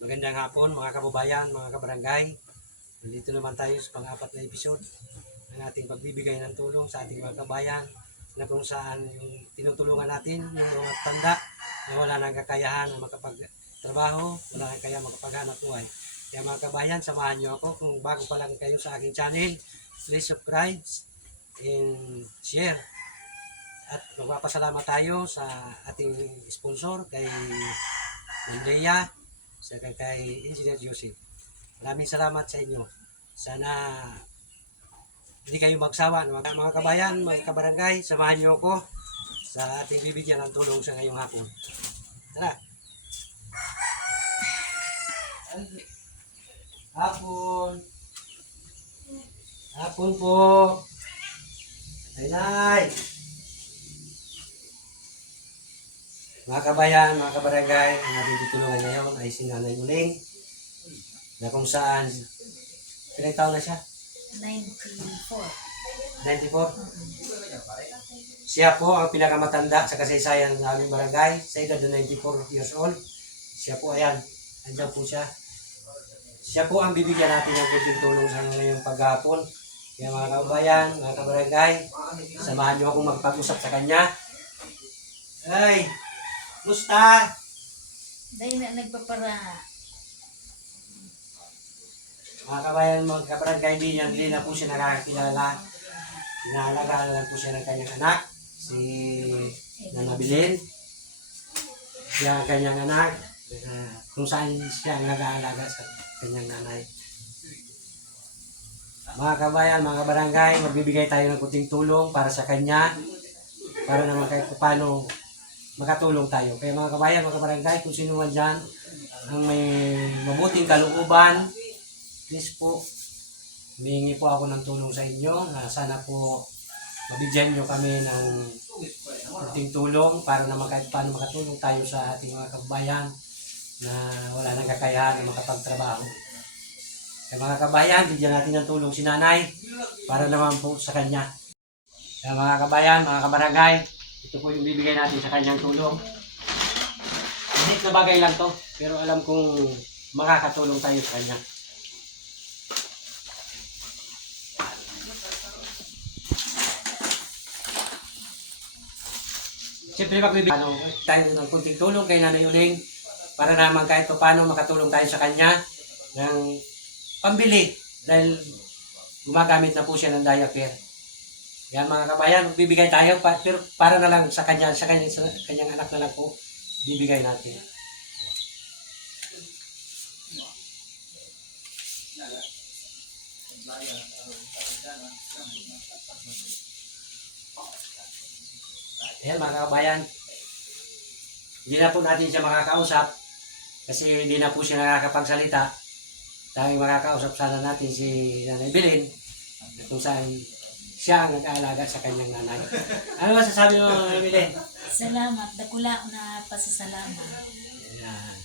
Magandang hapon mga kababayan, mga kabarangay. Nandito naman tayo sa pang-apat na episode ng ating pagbibigay ng tulong sa ating mga kabayan na kung saan yung tinutulungan natin yung mga tanda na wala nang kakayahan na makapagtrabaho, wala nang kaya makapaghanap buhay. Kaya mga kabayan, samahan niyo ako kung bago pa lang kayo sa aking channel. Please subscribe and share. At magpapasalamat tayo sa ating sponsor kay Mandea sa kay Engineer Joseph. Maraming salamat sa inyo. Sana hindi kayo magsawa. Mga kabayan, mga kabarangay, samahan niyo ako sa ating bibigyan ng tulong sa ngayong hapon. Tara! Hapon! Hapon po! Nay! Mga kabayan, mga kabarangay, ang ating tutulungan ngayon ay si Nanay Uling na kung saan, ilang taon na siya? 94. 94? Siya po ang pinakamatanda sa kasaysayan ng aming barangay sa edad na 94 years old. Siya po, ayan, andyan po siya. Siya po ang bibigyan natin ng kunting tulong sa ngayong paghapon. Kaya mga kabayan, mga kabarangay, samahan niyo akong magpag-usap sa kanya. Ay! Musta? Dahil na nagpapara. Mga kabayan, mga kabarangay, hindi na po siya nakakilala. Inaalagaan lang po siya ng kanyang anak, si Nana Bilin. Siya ang kanyang anak, kung saan siya ang nag-aalaga sa kanyang nanay. Mga kabayan, mga kabarangay, magbibigay tayo ng kunting tulong para sa kanya, para naman kahit paano makatulong tayo. Kaya mga kabayan, mga kabarangay, kung sino man dyan ang may mabuting kalooban, please po, humihingi po ako ng tulong sa inyo na sana po mabigyan nyo kami ng kunting tulong para naman kahit paano makatulong tayo sa ating mga kabayan na wala nang kakayahan na makapagtrabaho. Kaya mga kabayan, bigyan natin ng tulong si nanay para naman po sa kanya. Kaya mga kabayan, mga kabarangay, ito po yung bibigay natin sa kanyang tulong. Hindi na bagay lang to, pero alam kong makakatulong tayo sa kanya. Siyempre magbibigay tayo ng kunting tulong kay Nanay Uling para naman kahit paano makatulong tayo sa kanya ng pambili dahil gumagamit na po siya ng diaper. Yan mga kabayan, magbibigay tayo pero para na lang sa kanyang anak na lang po bibigay natin. Ayan mga kabayan, hindi na po natin siya makakausap kasi hindi na po siya nakakapagsalita. Tanging makakausap sana natin si Nanay Bilin kung saan siya ang nag-aalaga sa kanyang nanay. Ano masasabi mo, Nanay Bilin? Salamat. Dakula na pasasalamat. Ayan.